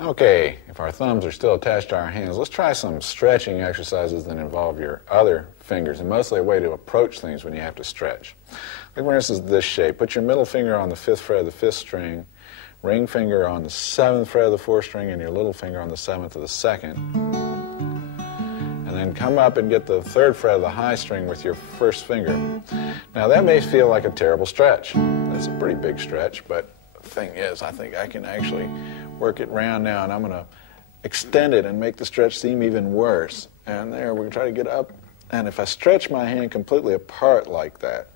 Okay, if our thumbs are still attached to our hands, let's try some stretching exercises that involve your other fingers, and mostly a way to approach things when you have to stretch. Like for instance, this shape. Put your middle finger on the 5th fret of the 5th string, ring finger on the 7th fret of the 4th string, and your little finger on the 7th of the 2nd. And then come up and get the 3rd fret of the high string with your 1st finger. Now that may feel like a terrible stretch. That's a pretty big stretch, but the thing is, I think I can actually work it round now, and I'm going to extend it and make the stretch seem even worse. And there, we're going to try to get up. And if I stretch my hand completely apart like that,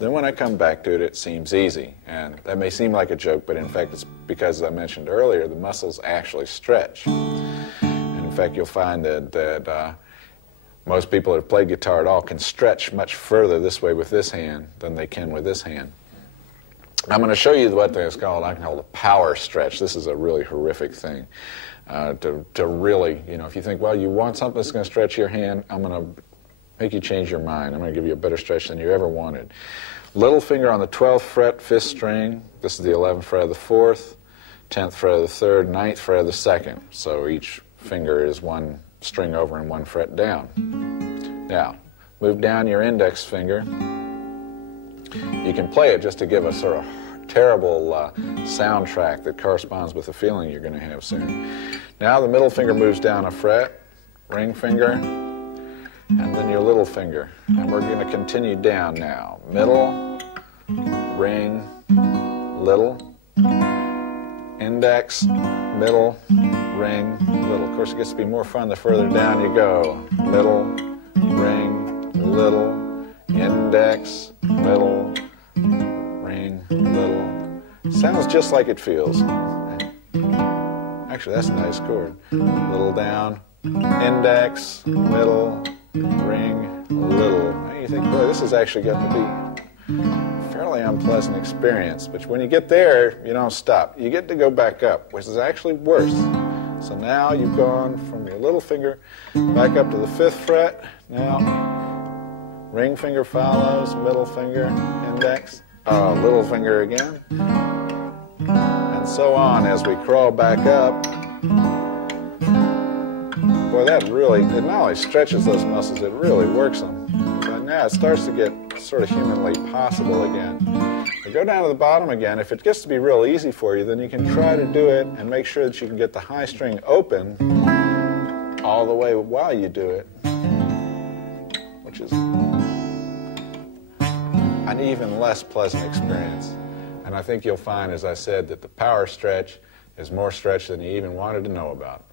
then when I come back to it, it seems easy. And that may seem like a joke, but in fact, it's because, as I mentioned earlier, the muscles actually stretch. And in fact, you'll find that most people that have played guitar at all can stretch much further this way with this hand than they can with this hand. I'm going to show you what it's called. I can call it a power stretch. This is a really horrific thing. To really, if you think, well, you want something that's going to stretch your hand, I'm going to make you change your mind. I'm going to give you a better stretch than you ever wanted. Little finger on the 12th fret, 5th string. This is the 11th fret of the 4th, 10th fret of the 3rd, 9th fret of the 2nd. So each finger is one string over and one fret down. Now, move down your index finger. You can play it just to give a sort of terrible soundtrack that corresponds with the feeling you're going to have soon. Now the middle finger moves down a fret, ring finger, and then your little finger. And we're going to continue down now. Middle, ring, little, index, middle, ring, little. Of course, it gets to be more fun the further down you go. Middle, ring, little, index, middle, ring, little. Sounds just like it feels. Actually, that's a nice chord. Little down, index, middle, ring, little. Now you think, boy, this is actually going to be a fairly unpleasant experience. But when you get there, you don't stop. You get to go back up, which is actually worse. So now you've gone from your little finger back up to the 5th fret. Now, ring finger follows, middle finger, index, little finger again, and so on as we crawl back up. Boy, that really, it not only stretches those muscles, it really works them. But now it starts to get sort of humanly possible again. We go down to the bottom again. If it gets to be real easy for you, then you can try to do it and make sure that you can get the high string open all the way while you do it, which is an even less pleasant experience. And I think you'll find, as I said, that the power stretch is more stretch than you even wanted to know about.